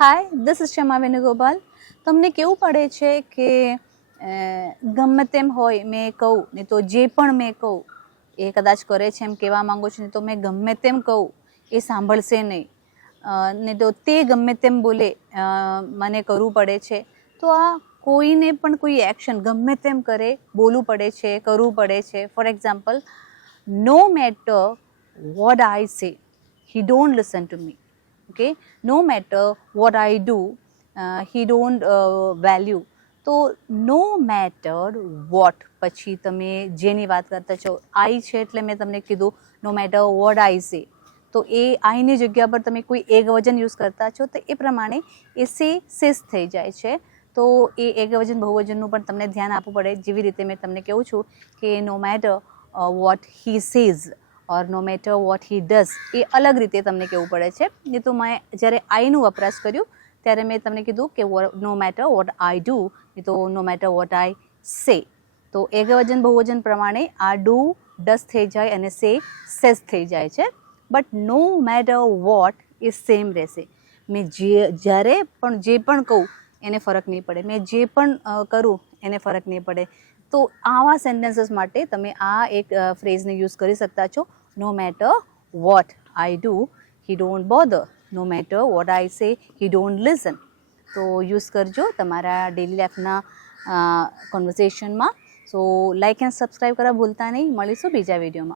Hi this is Shama Venugopal. તમને કેવું પડે છે કે ગમે તેમ હોય મેં કહું ને તો જે પણ મેં કહું એ કદાચ કરે છે એમ કહેવા માંગુ છું ને તો મેં ગમે તેમ કહું એ સાંભળશે નહીં ને તો તે ગમે તેમ બોલે મને કરવું પડે છે. તો આ કોઈને પણ કોઈ એક્શન ગમે તેમ કરે બોલવું પડે છે, કરવું પડે છે. For example, no matter what I say he don't listen to me. Okay, no matter what I do, he don't value. તો નો મેટર વોટ પછી તમે જેની વાત કરતા છો, આઈ છે એટલે મેં તમને કીધું નો મેટર વોટ આઈ સે, તો એ આઈની જગ્યા પર તમે કોઈ એકવચન યુઝ કરતા છો તો એ પ્રમાણે એ સેસ થઈ જાય છે. તો એ એકવચન બહુવચનનું પણ તમને ધ્યાન આપવું પડે. જેવી રીતે મેં તમને કહું છું કે no matter what he says or no matter what he does, એ અલગ રીતે તમને કહેવું પડે છે. એ તો મેં જ્યારે આઈનું વપરાશ કર્યું ત્યારે મેં તમને કીધું કે no matter what I do, એ તો નો મેટર વોટ આઈ સે. તો એકવચન બહુવચન પ્રમાણે આ ડુ ડઝ થઈ જાય અને સેઝ થઈ જાય છે. બટ નો મેટર વોટ એ સેમ રહેશે. મેં જ્યારે પણ જે પણ કહું એને ફરક નહીં પડે, મેં જે પણ કરું એને ફરક નહીં પડે. તો આવા સેન્ટેન્સીસ માટે તમે આ એક ફ્રેઝને યુઝ કરી શકતા છો. No matter what I do he don't bother, no matter what I say he don't listen. તો યુઝ કરજો તમારા ડેલી લાઈફના કોન્વર્સેશનમાં. સો લાઇક એન્ડ સબસ્ક્રાઈબ કરવા ભૂલતા નહીં. મળીશું બીજા વિડીયોમાં.